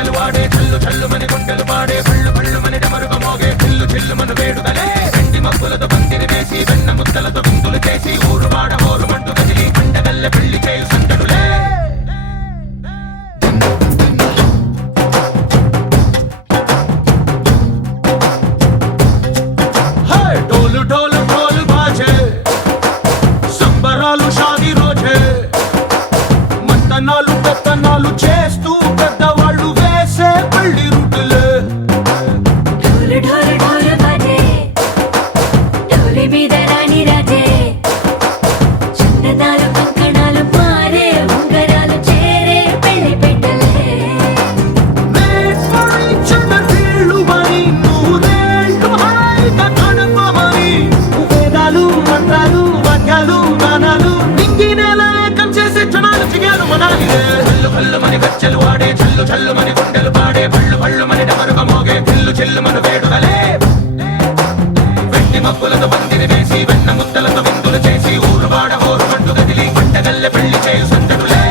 గజ్జలు వాడే చల్లు చల్లు మని గుండెలు పాడే పళ్ళు పళ్ళు మని డమరుగ మోగే చిల్లు చిల్లు మన వేడుదలే వెండి మబ్బులతో పందిరి వేసి వెన్న ముద్దలతో విందులు చేసి ఊరు వాడ ఊరు మంటు కదిలి పండగల్లె పెళ్లి చేయు సందడులే ढोलू ढोल ढोल बाजे संबरालू शादी रोजे मंतनालू పెత్తనాలు చేస్తూ పెద్దవాళ్ళు వేసే పెళ్లి రుట్టులే ढोल ढोल ढोल बाजे ढोली మీద రాణి రాజే చందనాలు కంకణాలు మారే ఉంగరాలు చేరే పెళ్లి పెట్టలే మేస్మరి చంద్రవీళ్ళు మరి నూరేళ్ళు హాయిగా గడపమని వేదాలు మంత్రాలు వాక్యాలు గానాలు నింగినేల ఏకం చేసే క్షణాలు చిగాలు మనాలిలే కళ్ళు కళ్ళు మని గజ్జలు వాడే చల్లు చల్లు మని గుండెలు పాడే పళ్ళు పళ్ళు మని డమరుగ మోగే చిల్లు చిల్లు మన వేడుదలే వెండి మబ్బులతో పందిరి వేసి వెన్న ముద్దలతో విందులు చేసి ఊరు వాడ ఊరు మంటు కదిలి పంటగల్లె పెళ్లి చేయు సందడులే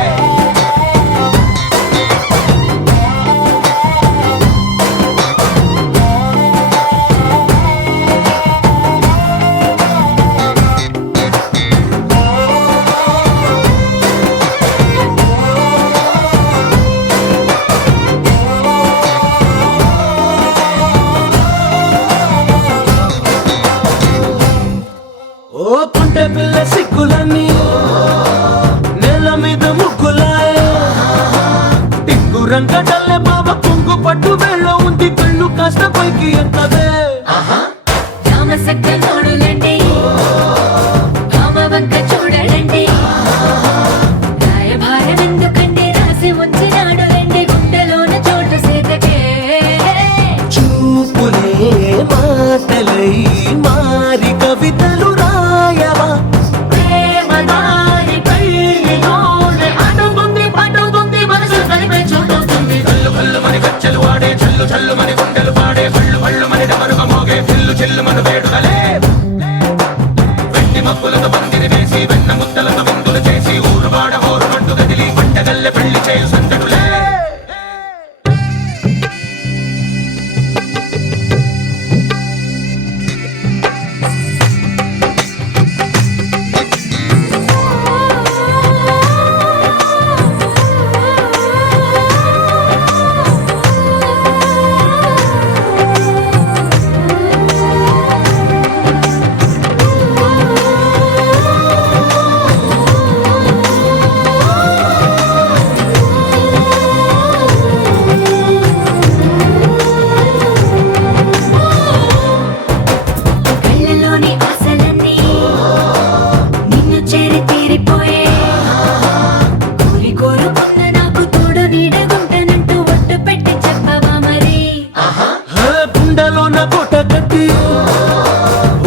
ఓ పుంటె పిల్ల సిక్కులన్నీ నేల మీద ముగ్గులాయే టింగు రంగడల్లె బాబ కుంగు పట్టు వేళ్ళ ఉంది కళ్ళు కాస్త పైకి ఎత్తదే రామ సక్క నోడులండి రామ వంక చూడడండి రాయభారం ఎందుకండి రాసి ఉంచినాడు రండి గుండెలోన చోటు సేతకే చూపులే మాటలై మారి కవితలు రాయవా ప్రేమదారి పెళ్లిలోనే అడుగుంది పట్టుకుంది మనసు కలిపే చూస్తుంది కళ్ళు కళ్ళు మని గజ్జలు వాడే చల్లు చల్లు మని గుండెలు పాడే పళ్ళు పళ్ళు మని డమరుగ మోగే చిల్లు చిల్లు మన వేడుదలే వెండి మబ్బులతో పందిరి వేసి వెన్న ముద్దలతో విందులు చేసి ఊరు వాడ ఊరు మంటు కదిలి పంటగల్లె పెళ్లి చేయు సందడులే కళ్ళలోని ఆశలన్నీ నిన్ను చేరి తీరిపోయే కోరి కోరుకున్న నాకు తోడు నీడగుంటానంటూ ఒట్టు పెట్టి చెప్పవా మరి గుండెలో నా కోట కట్టి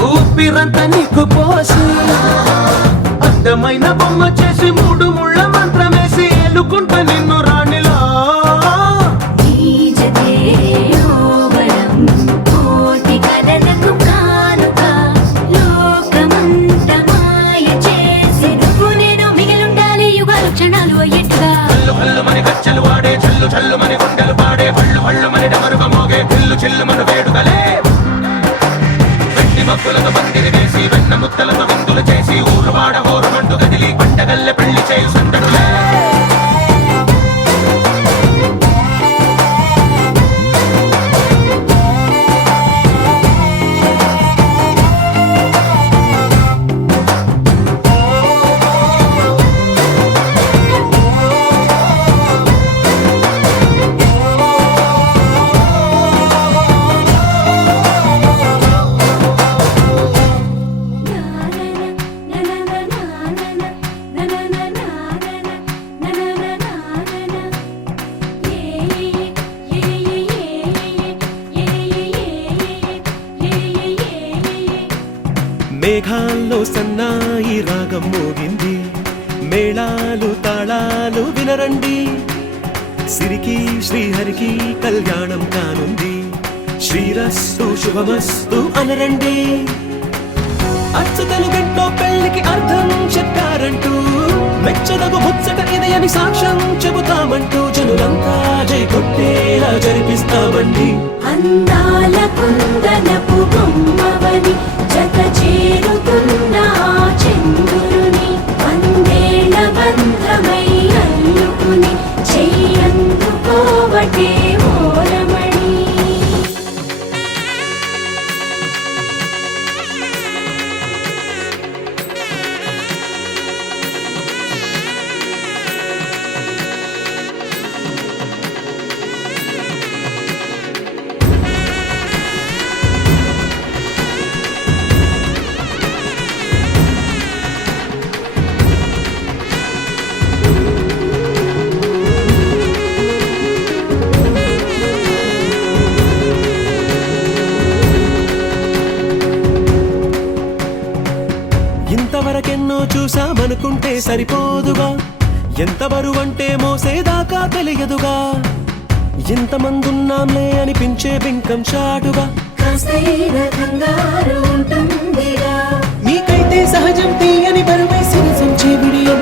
ఊపిరంతా నీకు పోసి అందమైన బొమ్మ చేసి మూడు ముళ్ళ మంత్రమేసి ఎలుకుంటా నిన్ను రాణిలా నీజతే యోవరం కోటి కథలకు కానుక లోకమంత మాయ చేసి నువ్వు నేను మిగిలుండాలి యుగాలు క్షణాలు అయ్యేట్టుగా కళ్ళు కళ్ళు మని గజ్జలు వాడే చల్లు చల్లు మని గుండెలు పాడే పళ్ళు పళ్ళు మని డమరుగ మోగే చిల్లు చిల్లు మన వేడుదలే వెండి మబ్బులతో పందిరి వేసి వెన్న ముద్దలతో విందులు చేసి ఊరు వాడ ఊరు మంటు కదిలి పంటగల్లె పెళ్లి చేయు సందడులే మేఘాల్లో సన్నాయి రాగం మోగింది మేళాలు తాళాలు వినరండి సిరికి శ్రీహరికి కళ్యాణం కానుంది శ్రీరస్తు శుభమస్తు అనరండి అచ్చతలు గంటో పెళ్లికి అర్థం చెప్పారంటూ మెచ్చదగు ముచ్చట ఇది అని సాక్ష్యం చెబుతామంటూ జనం జనులంతా జై కొట్టేలా జరిపిస్తామండి. అందాల కుందనపు బొమ్మవని జత చేరుతున్న ఆ చంద్రుని వందేళ్ల బంధమై అల్లుకుని చెయ్యందుకోవటే ఓరమణి. ఇంతవరకెన్నో చూసామనుకుంటే సరిపోదుగా, ఎంత బరువంటే మోసేదాకా తెలియదుగా, ఇంతమందున్నాంలే అనిపించే బింకం చాటుగా. కాస్తైన కంగారు ఉంటుందిగా, నీకైతే సహజం తీయని బరువై సిరసంచే విడియం,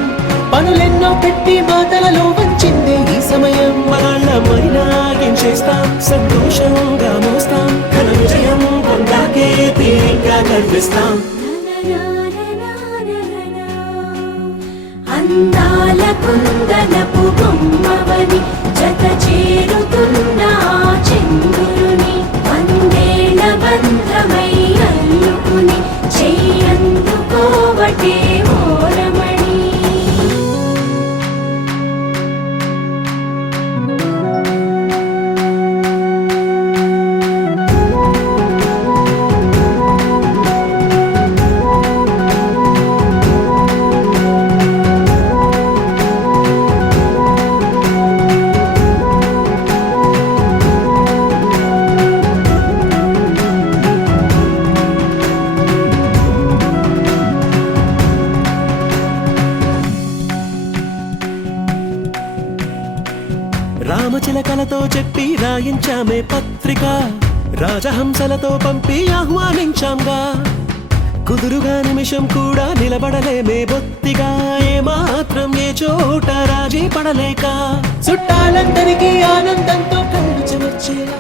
పనులెన్నో పెట్టి మాటలలో వంచిందే ఈ సమయం. మగాళ్ళమైనా ఏం చేస్తాం, సంతోషంగా మోస్తాం, ఘన విజయం పొందాకే తీరిగ్గా గర్విస్తాం. అందాల కుందనపు బొమ్మవని జత చేరుతున్న ఆ చంద్రుని వందేళ్ల బంధమై అల్లుకుని చెయ్యందుకోవటే ఓరమణి. రామచిలకలతో చెప్పి రాయించామే పత్రిక, రాజహంసలతో పంపి ఆహ్వానించాంగా, కుదురుగా నిమిషం కూడా నిలబడలేమే బొత్తిగా, ఏ మాత్రం ఏ చోట రాజీ పడలేక. చుట్టాలందరికీ ఆనందంతో కళ్ళు చెమర్చేలా,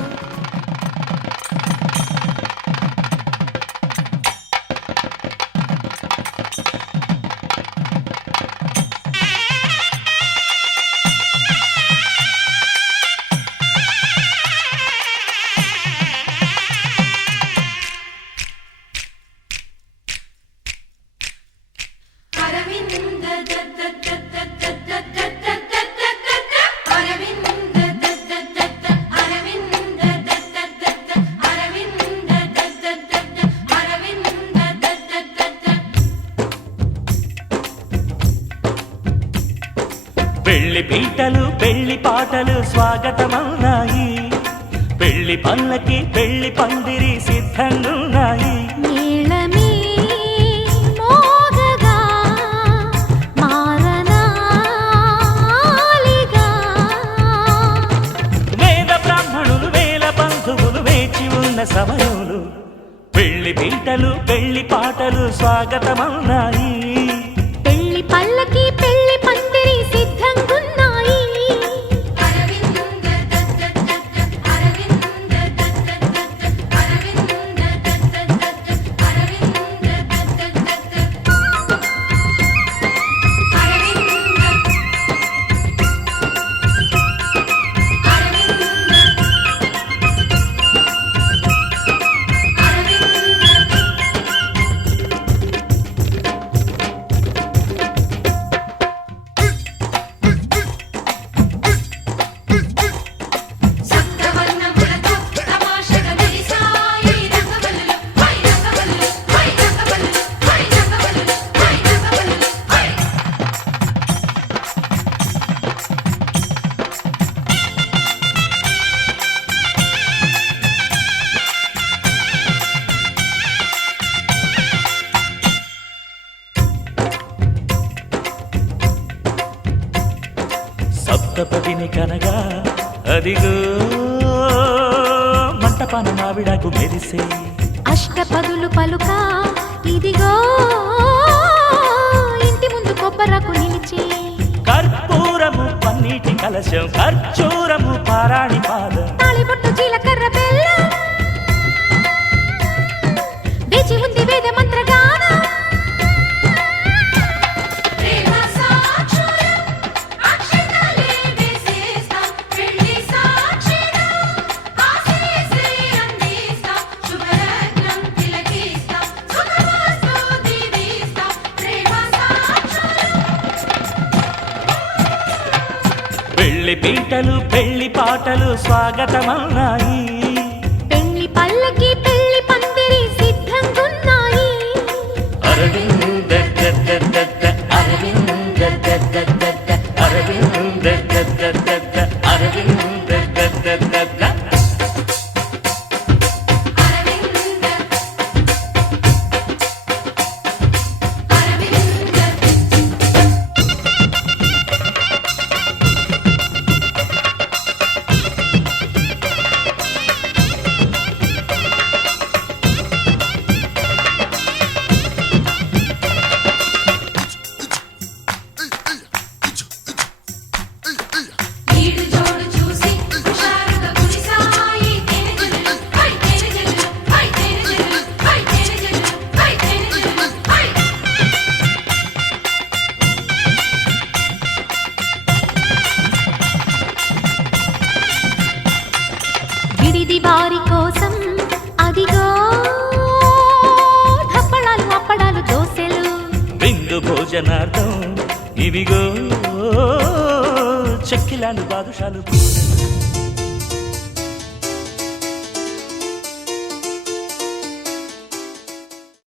పెళ్లి పీటలు పెళ్లి పాటలు స్వాగతమవునాయి, పెళ్లి పల్లకి పెళ్లి పందిరి సిద్ధంగున్నాయి. నీళమే మోగగా మారనాలిగా, వేద బ్రాహ్మణులు వేల బంధువులు వేచి ఉన్న సమయంలో పెళ్లి పీటలు పెళ్లి పాటలు స్వాగతమవునాయి. పెళ్లి పల్లకి పెళ్లి పందిరి సిద్ధంగున్నాయి. సప్తపదిని కనగా అదిగో మంటపాన మావిడాకు మెరిసే, అష్టపదులు పలుక ఇదిగో ఇంటి ముందు కొబ్బరకు నిలిచి, కర్పూరము పన్నీటి కల కలశం ఖర్జూరము పారాణి పాదం తాళిబొట్టు జీలకర్ర బెల్లం వేచి ఉంది వేద మంత్రగానం ప్రేమ సాక్షులు అక్షతలే వేసేస్తాం పెళ్లి సాక్షిగా ఆశీస్సులు అందిస్తాం శుభరత్నం తిలకిస్తాం శుభవాస్తు దీవిస్తాం ప్రేమ సాక్షులు పెళ్లి పీటలు పెళ్లి పాటలు స్వాగతమన్నాయి పెళ్లి పల్లకి పెళ్లి పందిరి సిద్ధంగున్నాయి అరవింద అరవింద అరవింద అరవింద ఈడు జోడు చూసి హుషారుగా కురిసాయి తేనెజల్లులు హై తేనెజల్లులు హై తేనెజల్లులు హై తేనెజల్లులు హై తేనెజల్లులు హై విడిది వారి కోసం అదిగో ధప్పడాలు అప్పడాలు దోసెలు విందు భోజనార్థం ఇవిగో చెక్కిలాలు బాదుషాలు